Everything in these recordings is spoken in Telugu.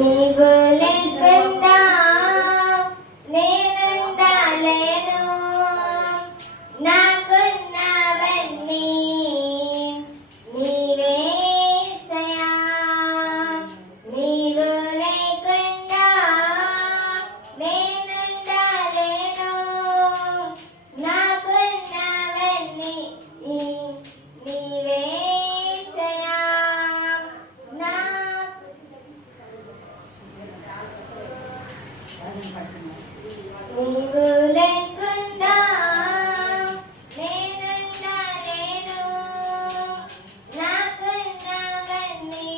నీవు లేకుండా నేనుండలేను, నాకున్నవన్నీ నీవే యేసయ్యా. నీవు లేకుండా నేనుండలేను, నాకున్నవన్నీ నీవే యేసయ్యా. నీవు లేకుండా నేనుండలేను, నాకున్నవన్నీ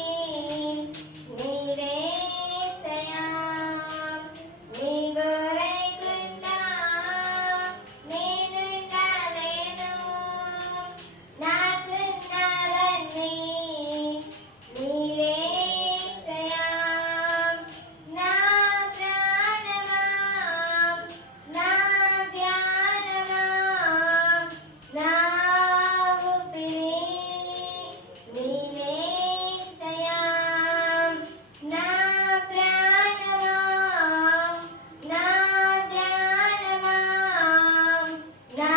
నీవే యేసయ్యా. నీవు లేకుండా నేనుండలేను, నాకున్నవన్నీ నీవే యేసయ్యా. నా ప్రాణమా, నా ధ్యానమా, నా ఊపిరి నీవే యేసయ్యా. నా ప్రాణమా, నా ధ్యానమా, నా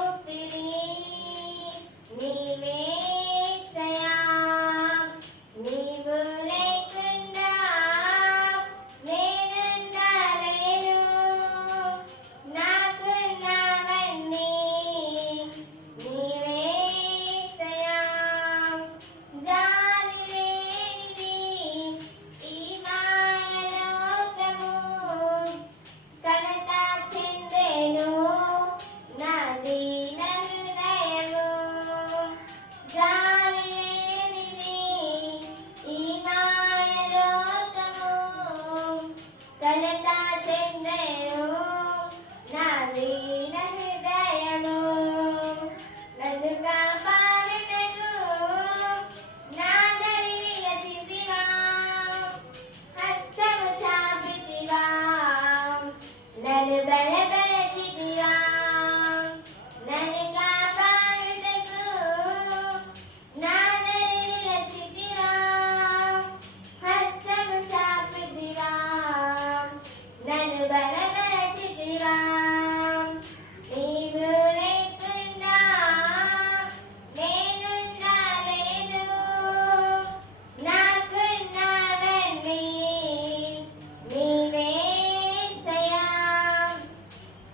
ఊపిరి నీవే యేసయ్యా. నీవు లేకుండా నేనుండలేను, నాకున్నవన్నీ నీవే యేసయ్యా. జాలి లేనిది ఈ మాయలోకము, కలత చెందెను నా దీన హృదయము. జాలి లేనిది ఈ మాయలోకము, కలత చెందెను నా దీన హృదయము. నన్ను కాపాడుటకు నా దయచేసితివా, హస్తము చాపితివా, నన్ను బలపరచితివా. నన్ను కాపాడుటకు నా దయచేసితివా, హస్తము చాపితివా, నన్ను బలపరచితివా. నీవు లేకుండా నేనుండలేను, నాకున్నవన్నీ నీవే యేసయ్యా.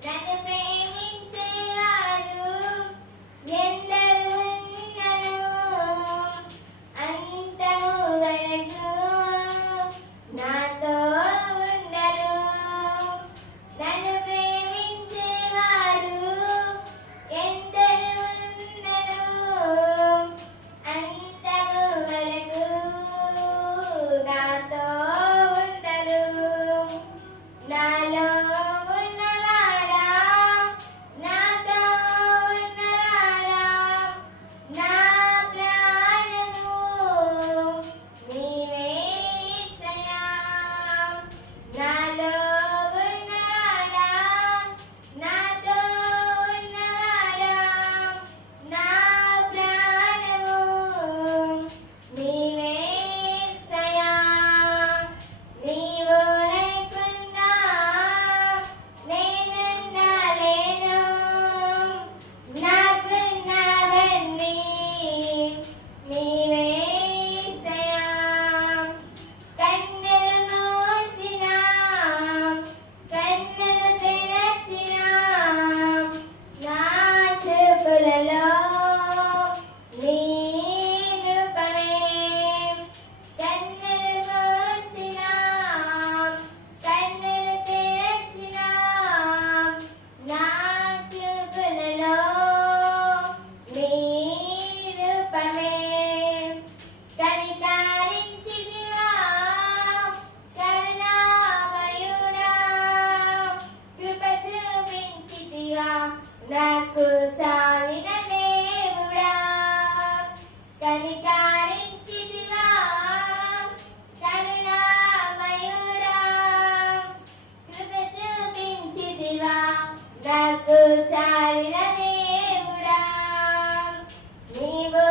నన్ను ప్రేమించేవారు ఎందరు ఉన్నను, అంతము వరకు నాతో ఉండరు. నన్ను ప్రేమించేవారు ఎందరు ఉన్నను, అంతము వరకు నాతో ఉండరు. నాలో ఉన్నవాడా, నాతో ఉన్నవాడా, నా ప్రాణము నీవే యేసయ్యా. నాలో ఉన్నవాడా, నాతో ఉన్నవాడా, నా ప్రాణము నీవే యేసయ్యా. నీవు లేకుండా నేనుండలేను, నాకున్నవన్నీ నీవే యేసయ్యా. కన్నులు మూసినా, కన్నులు తెరచినా, నా చూపులలో నీ రూపమే. కన్నులు మూసినా, కన్నులు తెరచినా, నా చూపులలో నీ రూపమే. కనికరించితివా, కరుణామయుడా, కృప చూపించితివా, నాకు చాలిన దేవుడా. కనికరించితివా, కరుణామయుడా, కృప చూపించితివా, నాకు చాలిన దేవుడా. నీవు